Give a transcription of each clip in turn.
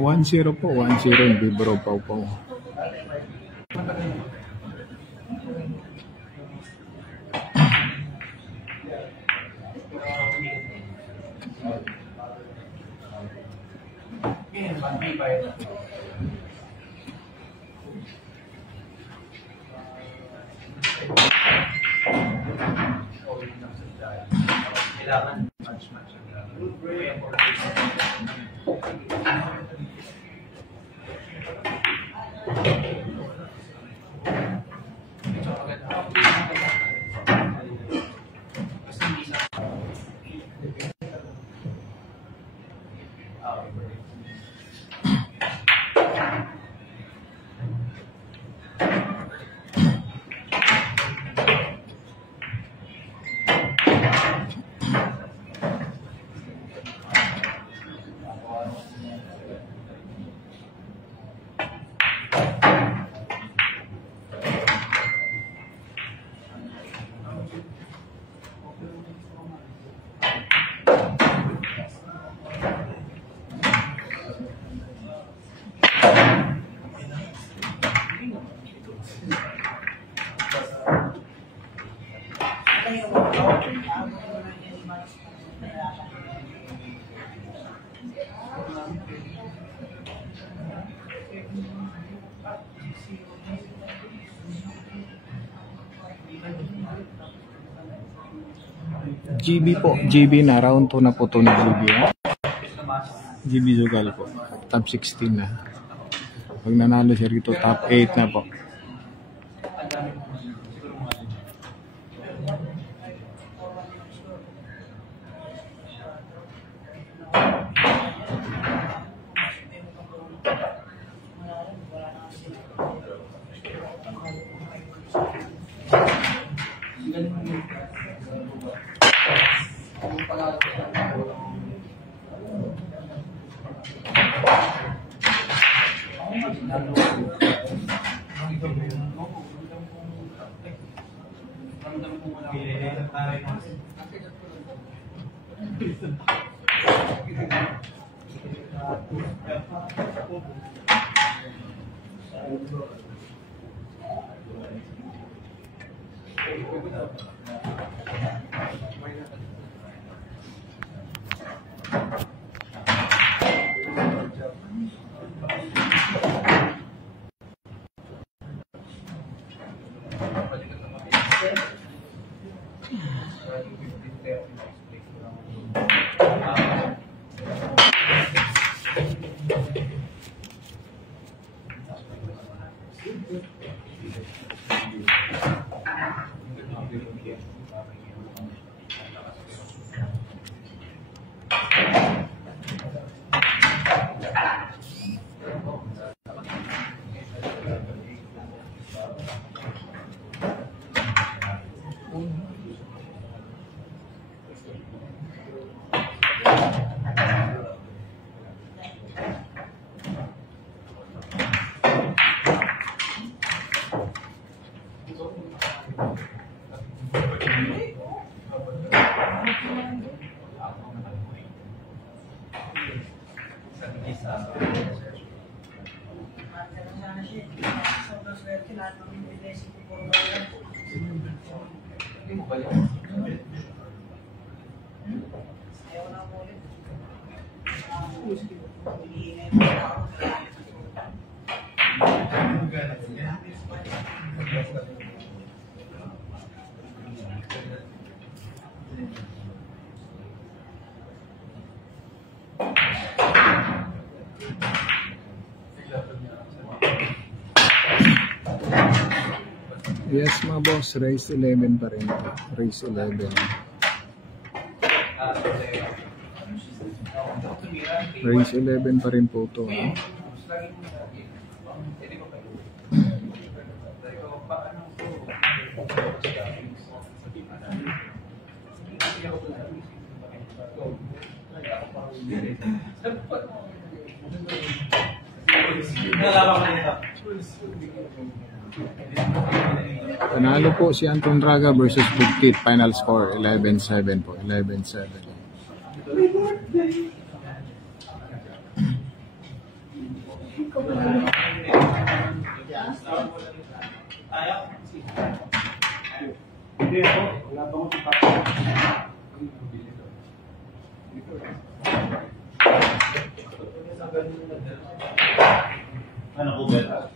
$1-0 po, 1-0 in favor of Pau Pau. GB po, GB na, round 2 na po ito ni GB. GB Zugal po, top 16 na. Pag nanalo siya rito, top 8 na po. Yes mga boss, race 11 pa rin po. Race 11. Race 11 pa rin po ito. Panalo po si Anton Draga versus Bugkit. Final score 11-7 po. 11-7. Ano ko ba?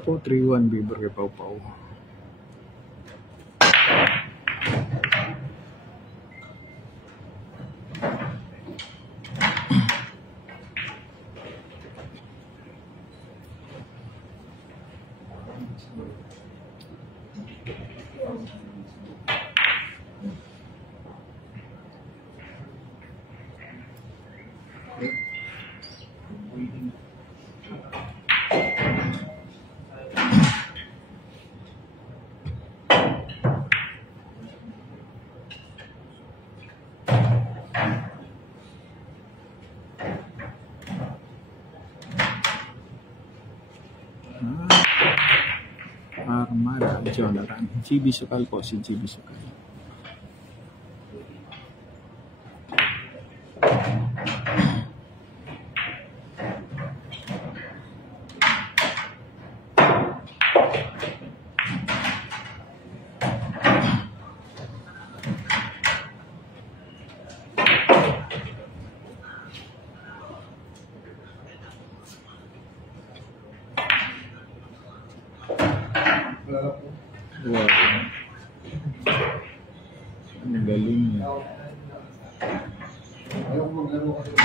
Po, 3-1 Bieber kay Pau Pau. Armada Jonathan. GB Sukal po, si GB Sukal. Wow. Ang galing niya. Ayaw ko maglaro kasi.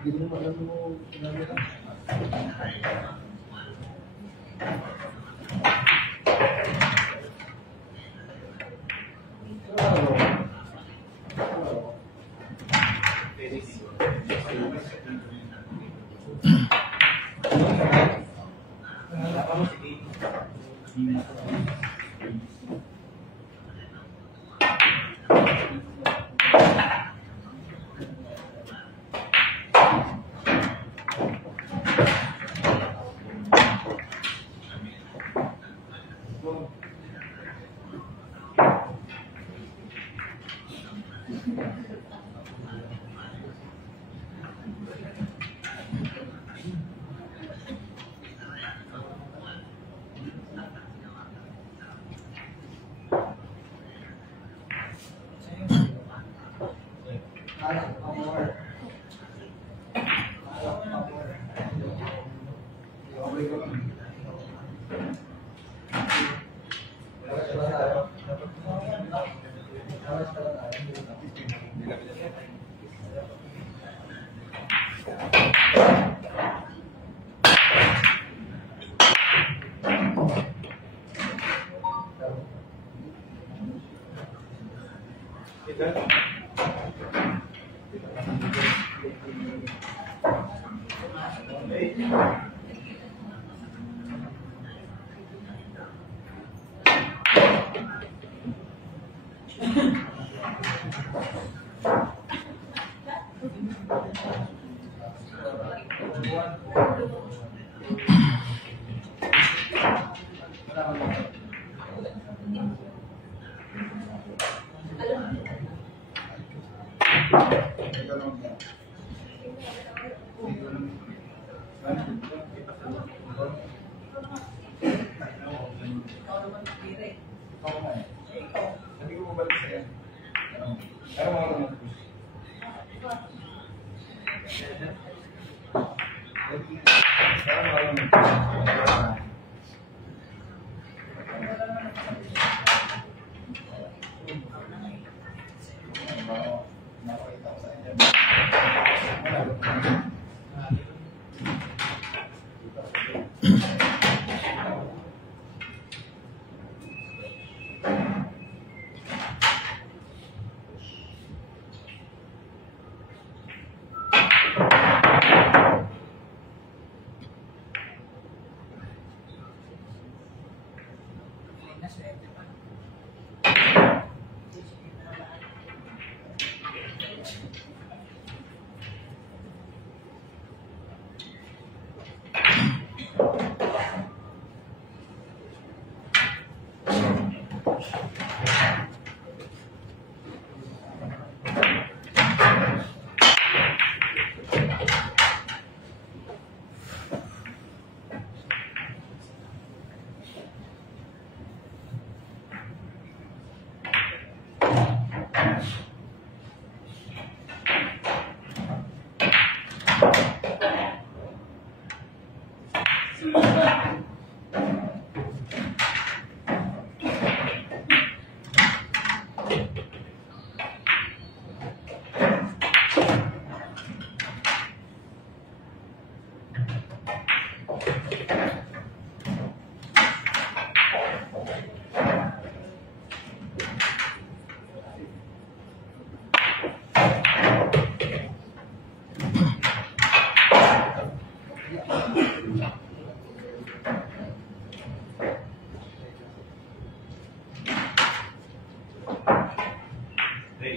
Hindi mo alam mo sinabi lang. Ready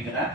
ka na?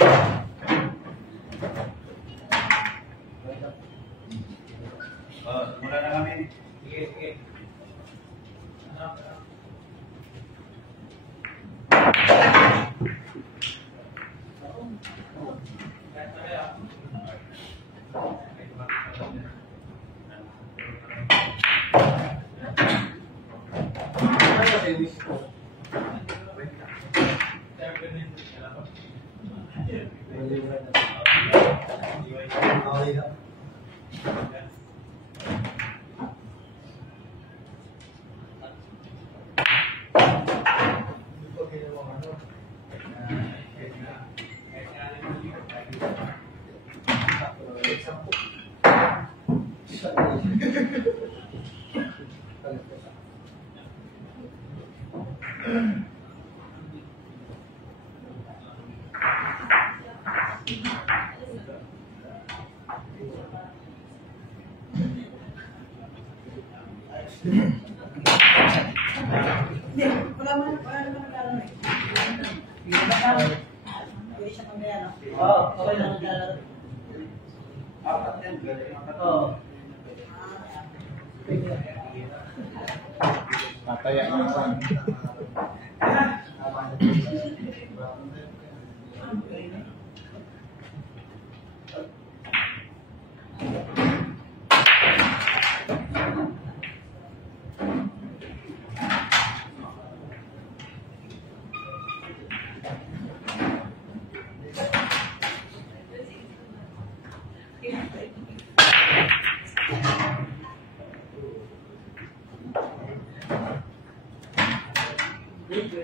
Mula na kami. Sige, sige. Wala naman naglalaro eh. Pwede siya pamilya, no? Oo, okay lang. Oo. Tataya naman. Yeah.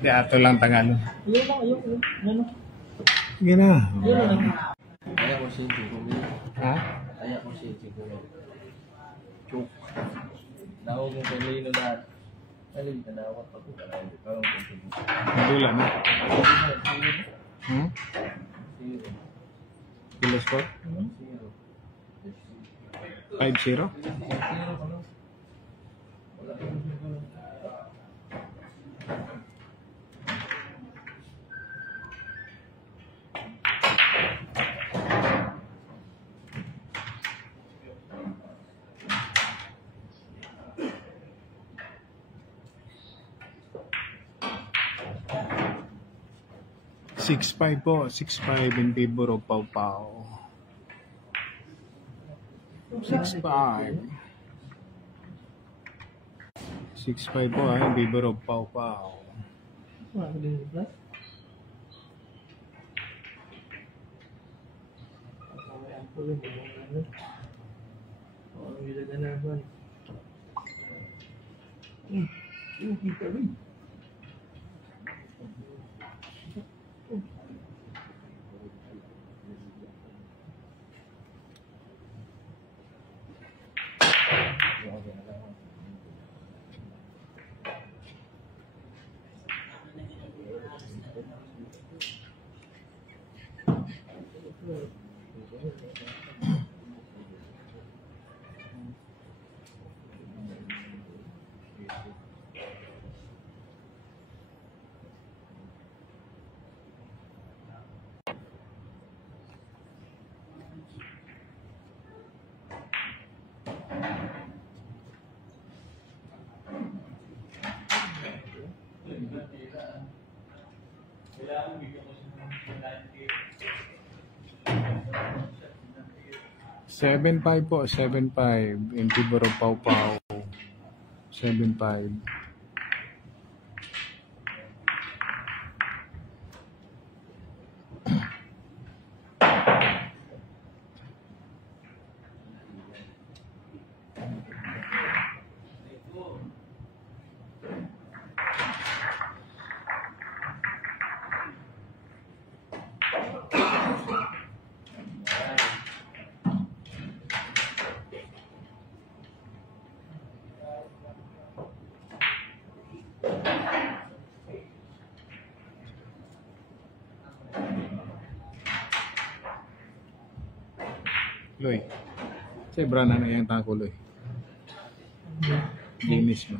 Di ato lang Tagalog. Yun lang, yun. Ano? Sige na. Yun lang. Ayaw ko siya siguro. Ha? Ayaw ko siya siguro. Chuk. Daog mo kay Lino na. Alin ka na ako pag ukalawin. Parang kung Dula na. Hmm? zero. Kilo score? 5-0? Zero ka na. Wala ka na. 6-5 po. 6-5 in favor of Pau Pau. 6-5. 6-5 po in favor of Pau Pau. Wala ko din yung plus. Ang pulo mo yung ano. Ang ilaga na ba? Kita rin. Seven five po, 7-5 in favor of Pau Pau. 7-5. Loy. Sebra na yang tako Loy. Linis mo.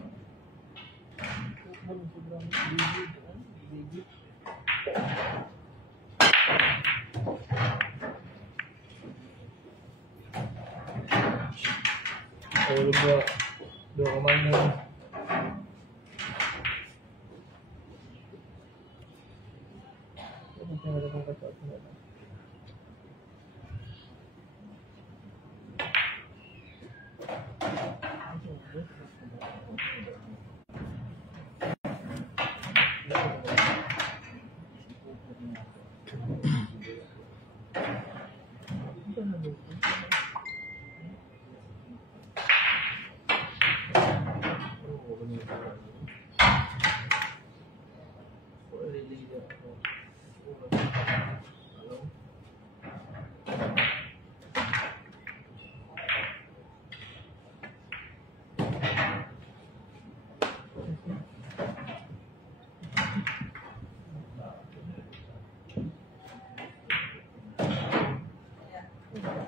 Tulog ba? Doon ka man na.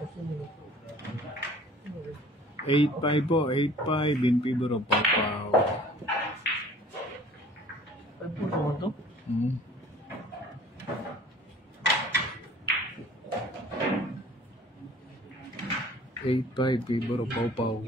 Kasi nila. 8.5 po, 8.5. Binpibor o Pau-Pau. Ay po, naman to? Hmm. $8.5 Pibor o Pau-Pau.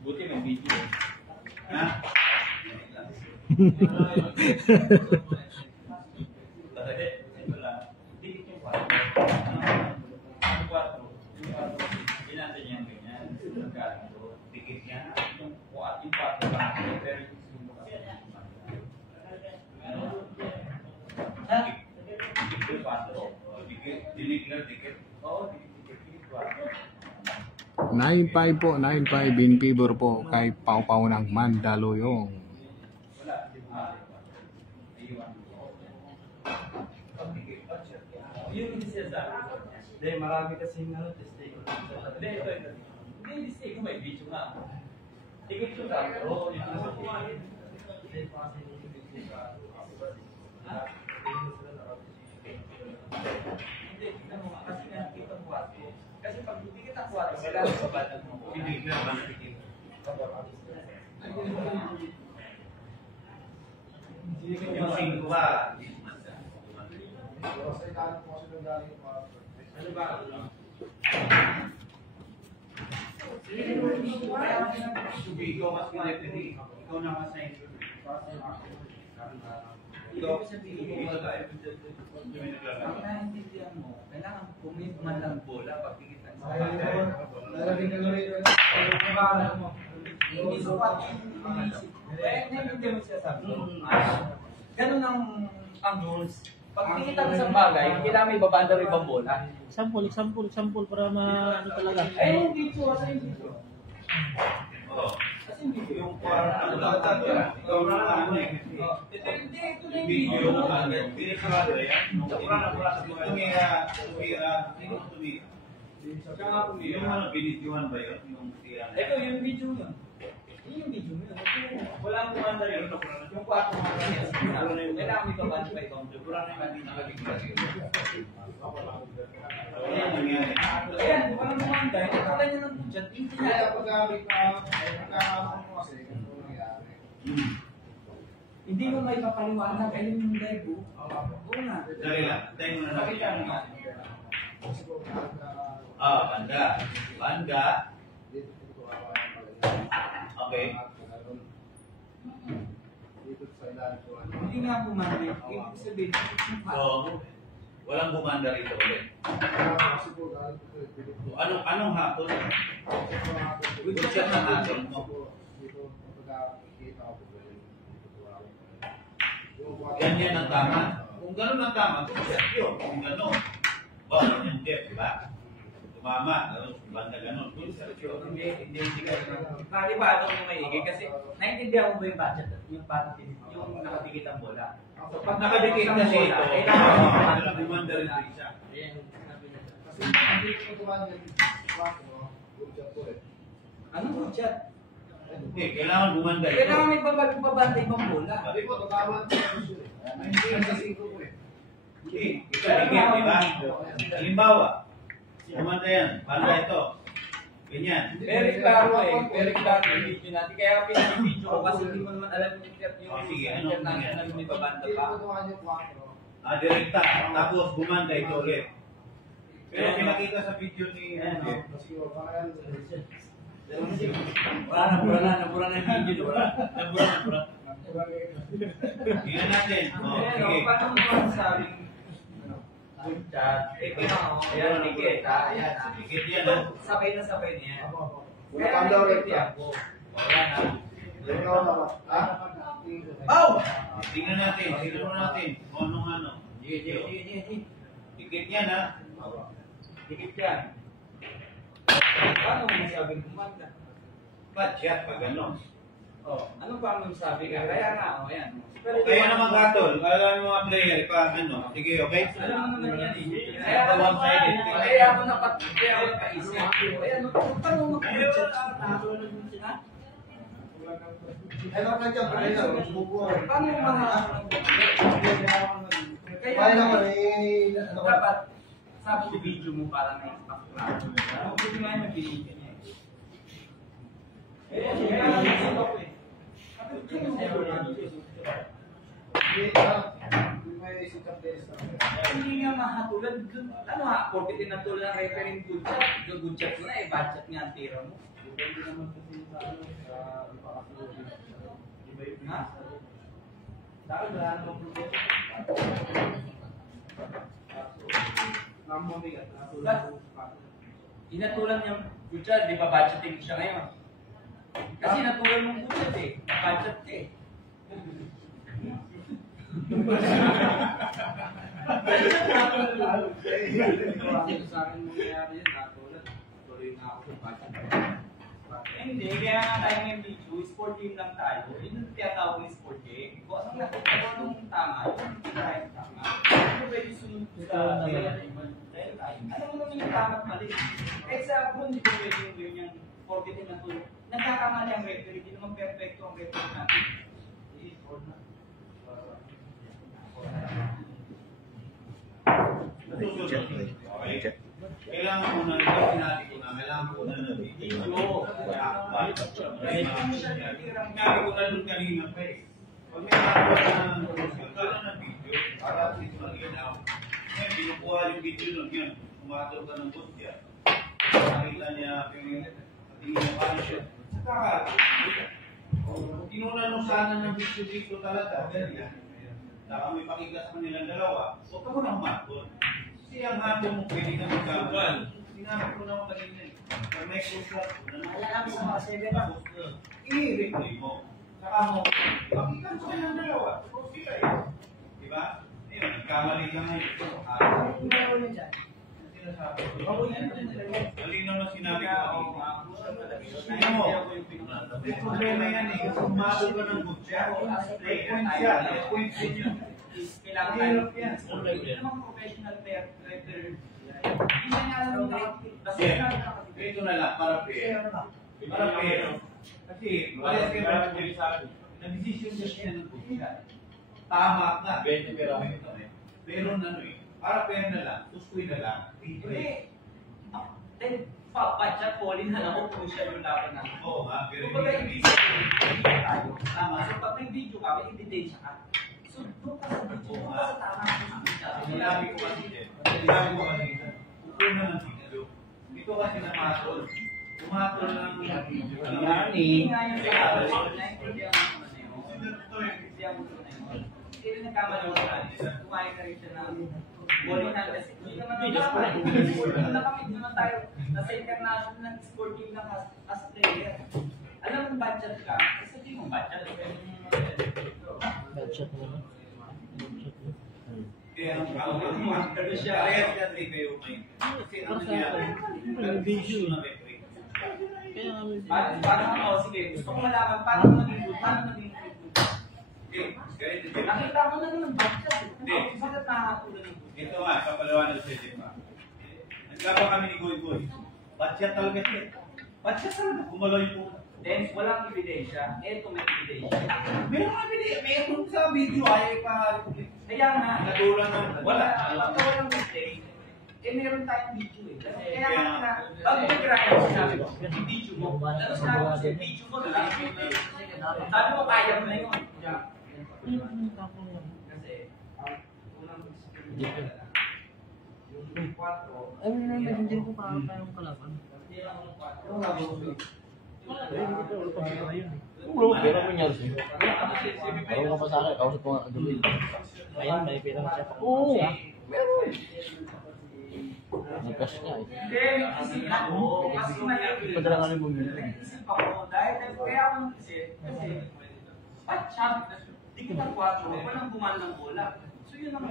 Buti may video. Ha? Ito lang. Dikit yung 4. Yung 4. Pinasa niya ganyan. Dikit niya. Yung 4 lang. Pero yung ha? Dikit yung 4. Dikit. Oo, dikit 4. 9.5 po, 9.5 Binpibor po kay Pau-Pau ng Mandaluyong. Hindi, marami kasing testing. Hindi, ito. Hindi, stay ko may video nga. Tigit yung dato. Oo, ito sa Hindi, kasi hindi, kita mo nga. Kasi nga, kita mo ako. Kasi pag hindi kita kuha, kailangan sa batang mo. Hindi na naman nakikita. Yung 5 ba? ano ba? Ikaw mas pinipili. Ikaw nakasign. Ikaw ang naiintindihan mo, kailangan kumit man lang bola pag tikitan sa hindi sukat yung inisip. Kaya naiintindihan mo siya sabi. Ganun ang rules. Pag tikitan mo sa bagay, kailangan may babanda rin ibang bola. Example para ma ano talaga. Ay, yung video, asa yung video? Oo. Kasi yung video, yung parang ikaw na ano eh. Hindi, ito na yung video. Pinakabado yan. Tumira. Sino tumira? Siya nga tumira. Yung ano, binidyohan ba yun? Ito, yung video yun. Yung video yun. Walang kumanda yun. Yung 4 kumanda yun. Kailangan may babanda pa itong. Wala na yung nakabiglas yun. Ayan, walang kumanda. Nakala niya ng budget. Hindi niya. Hindi mo may papaliwanag. Ayun yung lebo. Oo nga. Dali lang. Tayo muna natin. Pakita mo nga. Banda. Banda. Okay. Hindi nga bumandi. Ibig sabihin, So, walang bumanda rito ulit. So, anong hapon? Good shot na natin. Ganyan ang tama. Kung gano'n ang tama, good shot yun. Kung gano'n. Bawal yung depth, diba? Tumama, banda gano'n. Good shot yun. Hindi ka Nalibado mo maigi kasi naintindihan mo ba yung budget? Yung nakadikit ang bola. So pag Nakadikit kasi ito. Walang bumanda rin ito isa. Anong budget? Hindi, kailangan bumanda ito. Kailangan may babanda ibang bola. Sabi ko, hindi, ikadikit, diba? Halimbawa, bumanda yan, banda ito. Ganyan. Very klaro very klaro yung video natin. Kaya pinag-video ko kasi hindi mo naman alam yung Sige, yung natin na may babanda pa. Direkta, tapos bumanda ito ulit. Pero pinakita sa video ni Nabura na yung video. Nabura. Tingnan natin. Sige. Paano mo masasabing good chat? Ayan, dikit. Ayan. Dikit yan. Sabay na niya. Wala ulit. Wala na. Oh! Tingnan natin. Tingnan natin. Ano. Dikit yan ha. Dikit yan. Paano mo masabing kumanda? Ba't siya pag ano? Ano pa mo sabi ka? Kaya nga, ayan. Kaya naman katol. Alam mo mga player pa ano. Sige, okay? Alam mo naman yan. Kaya one-sided. Kaya ako napaisip. Kaya ano, paano mo mag-budget? Paano mo dapat sabi ko video mo para may impact na. Ano ko nga yung video niya. Hindi nga mahatulad dun. Ano ha? Porque tinatulad ng referring good chat. Yung good chat mo na budget nga ang tira mo. Depende naman kasi sa ano, sa ha? Dahil wala namang problema. Inatulan niyang good chat, di ba budgeting siya ngayon? Kasi natulan mong good chat eh. Budget eh. Sa akin mangyayari yan, natulan. Tuloy na ako sa budget. Hindi, kaya nga tayo ngayon video, sport game lang tayo. Yun yung tiyatawag ng sport game. Kung anong nakita nung tama, yun tayo tama. Ano pwede sunod sa ano mo naman yung tama at mali? Kahit sa abon, hindi ko pwede yung ganyan 40 na tulog. Nagkakamali ang referee, hindi naman perfecto ang referee natin. I-sport na. Okay. Kailangan mo na ito, sinabi ko na, kailangan ko na ng video. Sinabi ko na nung kanina pa eh. Pag may nakakuha na ng video, para at least malinaw. Ngayon, binukuha yung video nun yun. Umatol ka ng booth yan. Nakita niya, Hindi mo kaya siya. Saka, kinunan mo sana ng video talaga. Ganyan. Na kami pakita sa kanilang dalawa. Huwag ka mo na humatol. Kasi ang hatol mo pwede ka magkagal. Sinabi ko naman kanina eh. Pag may close-up, Alam sa mga 7 na. i-replay mo. Saka mo, pakita mo sa kanilang dalawa. So sila eh. Diba? Ayun, nagkamali ka ngayon. Hindi na ako yun dyan. Sinasabi ko. Malinaw na sinabi ko kanina. Ano mo? May problema yan eh. Kasi umabot ka ng good siya. 3 points siya. 3 points din yun. Kailangan tayo. Hindi naman professional referee. Hindi niya alam na kasi Ito na lang, para fair. Para fair. Kasi, parehas kayo nag-decision siya ng good siya. Tama nga. 20 pero ano eh. Para fair na lang, uskuin na lang. Hindi. Then, papatchat, Pauline na ako kung siya yung laban na. Oo nga, pero Kung baga, ibig sabihin, tayo. Tama. So, pag may video ka, may ebidensya ka. So, doon ka sa video, doon ka sa tama. sinabi ko kasi ukol na ng video. Ito kasi namatol. Tumatol ng video. Hindi nga yung naintindihan mo na yun. Naintindihan mo na yun. Hindi nagkamali ko na. Kumain ka rin siya ng bowling na kasi hindi naman nakamit naman tayo nasa international ng sport team lang as player. Alam mo budget ka, kasi hindi mo budget. Budget mo na. Kaya ang parehas yan rin kayo ngayon. Kasi ang nangyari, nag-issue na referee. Kaya kami. Paano ako, sige, gusto ko malaman paano naging good. Nakita mo na naman budget. Bakit nakakatulad ng good? Ito nga, kapalawanan sa Jeff. Nagkapa kami ni Goy Goy. Ba't talaga siya? Ba't talaga gumalaw yung puno? Then, walang ebidensya. Eto may ebidensya. Meron sa video, ayaw pa. Kaya nga, Natulang ng walang mistake. Eh, meron tayong video eh. Kaya nga, bago yung graya, sinabi ko, yung video mo. Tapos sinabi ko, yung video mo na lang. Sabi mo, kaya mo na yun. Kasi, unang yung 4, Ay, hindi ko pa kayong kalaban. Bro, pera mo niya rin. Ako nga pa sa akin, kausap ko nga ang gabi. Ayan, may pera na siya. Oo, meron. Nagkas nga eh. Hindi, kasi ako, mas malaki. Padala nga rin bumili. Isip ako, dahil kaya ako nag-isip, kasi, patsyap, di kita 4, walang buman ng bola. So yun ang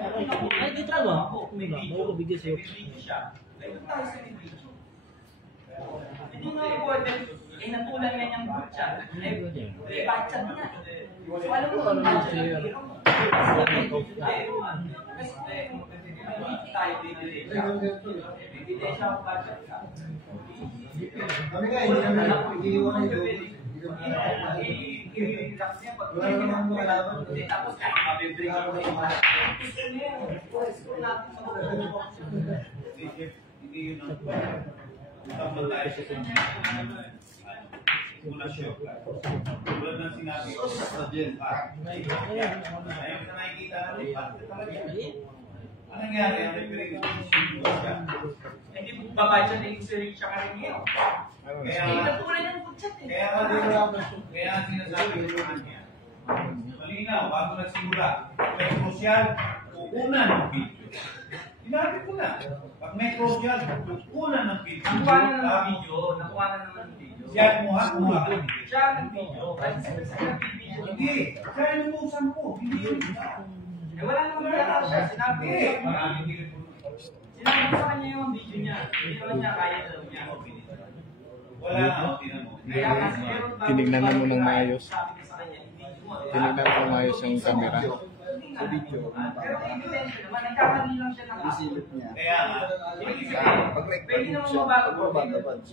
Ay, di talaga. May May video. bigay sa'yo. May video siya. Ito tayo sa may video. Hindi mo pwede, natulan nga niyang butchan. Butchan niya. So alam mo, ang butchan niya. Kasi, hindi tayo bibili siya. Bibili siya ang butchan ka. Kami nga, hindi iwan na ito. I-relax niya pag tapos kahit mabibring ako yung mga gusto niya. Gusto natin sa mga Hindi yun ang tama tayo sa simulasyon. Tulad ng sinabi ko sa Jen Park. Ayaw na nakikita natin, bakit talaga yun? Ang nangyari, ang referee ko, hindi mo babay siya na i-search siya ka rin ngayon. kaya Natulan yung butchan eh. kaya sinasabi ko sa kanya, malinaw, bago nagsimula, may crucial, una ng video. Sinabi ko na, pag may crucial, una ng video. Nakuha na naman ng video. Nakuha na naman ng video. Siya kumuha ka. Siya ng video. Kasi sa video. Hindi, siya yung umusan ko, hindi yun. Eh wala naman kaya siya. Sinabi Maraming Sinabi ko sa kanya yung video niya. Hindi naman niya kaya daw niya. wala na, tinan mo. Kaya kasi meron ba- Tinignan mo nung maayos. Sabi ko sa kanya, yung video mo. Tinignan ko maayos yung camera. Sa video. Pero may ebidensya naman. Nagkamali lang siya ng ako. Kaya nga, Ibig sabihin, pwede naman mabago.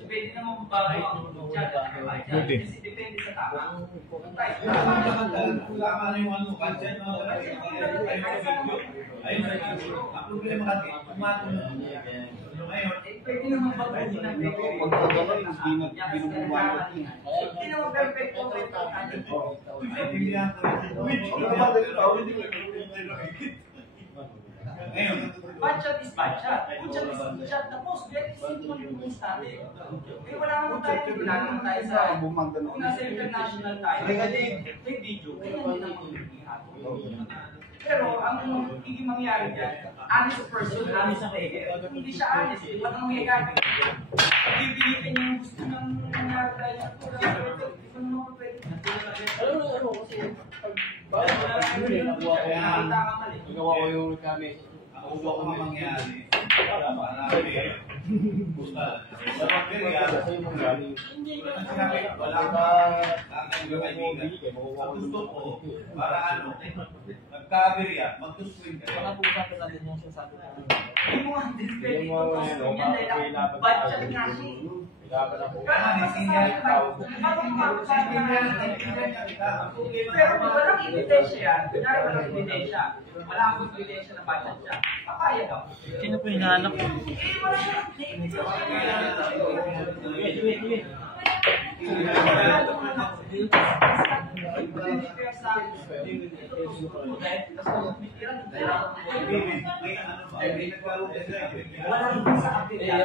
Pwede naman mabago ang chat. Buti. Kasi depende sa tao. tama na yung ano, consent mo. Ayun sa video. Ang problema kasi, tumatong na. Ngayon, Pwede naman baguhin ng hindi naman perfecto. naiintindihan ko rin. Ngayon, Bad shot is bad shot. Good shot is good shot. Tapos, very simple yung static. Eh, wala naman tayo. Wala naman tayo sa... Kung nasa international tayo, may video. Ganyan din ang mga. Pero, ang hindi mangyari dyan, honest person, honest sa player. Hindi siya honest. Ba't ang mangyayari? Pag-ibigin yung gusto ng nangyari tayo sa ito. Ito naman po pwede. Ano, kasi pag nagawa ko yung kami. Ako ba kung mangyari? Marami. Busta. Dapat kaya. Wala ka. Ang gusto ko, para ano, nagka-aberya, mag-swing ka. Pag-usapan natin yung sasabi ko. Hindi mo nga display dito. Yan dahil bad shot nga siya. Pero kung walang ebidensya yan, kunyari walang ebidensya, wala akong ebidensya na bad shot siya, papayag ako. Sino po yung hinahanap ko? Wala siya.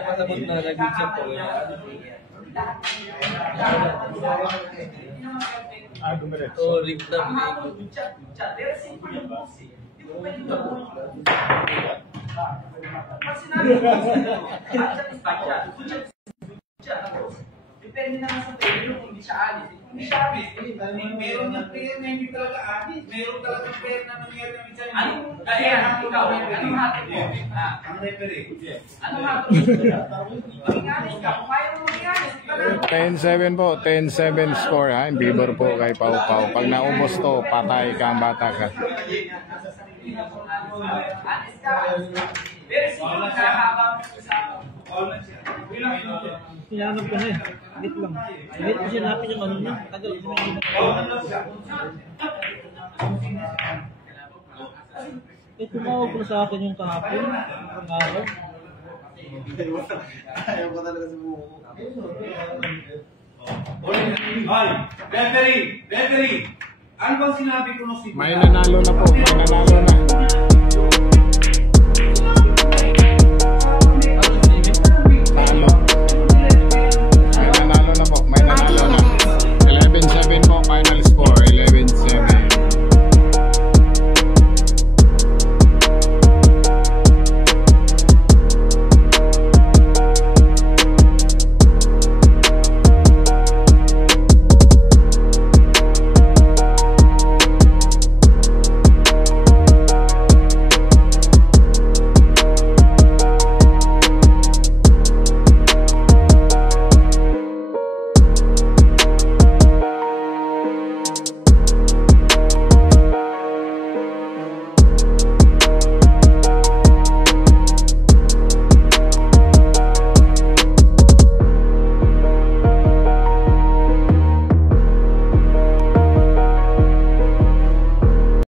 Pasabot na nag-good shot po. Oh, rig na. Very simple yung boss eh. Hindi mo pwede gawin. Pag sinabi ko, bad shot is bad shot. Good shot is good shot. Tapos, depende na sa player kung hindi siya alis. Kung hindi siya alis, Meron yung player na hindi talaga anis. Meron talaga player na nangyari na minsan. anong kaya? Ikaw, anong hatid mo? Ang referee. Anong hatid mo? Maging alis ka. Kung ayaw mo maging alis, di ba na? 10-7 po, 10-7 score ha. In favor po kay Pau Pau. Pag naubos to, patay ka ang bata ka. Alis ka. Very simple ka habang sa... All na siya. Hinahanap ko na eh. Wait lang. Wait ko siya napin yung ano niya. Tagal ko na All na lang siya. Eh, tumawag ko sa akin yung kahapon. Ang araw. Ayaw ko talaga sa buho ko. Hoy, referee! Referee! Ano bang sinabi ko nung si May nanalo na po, may nanalo na.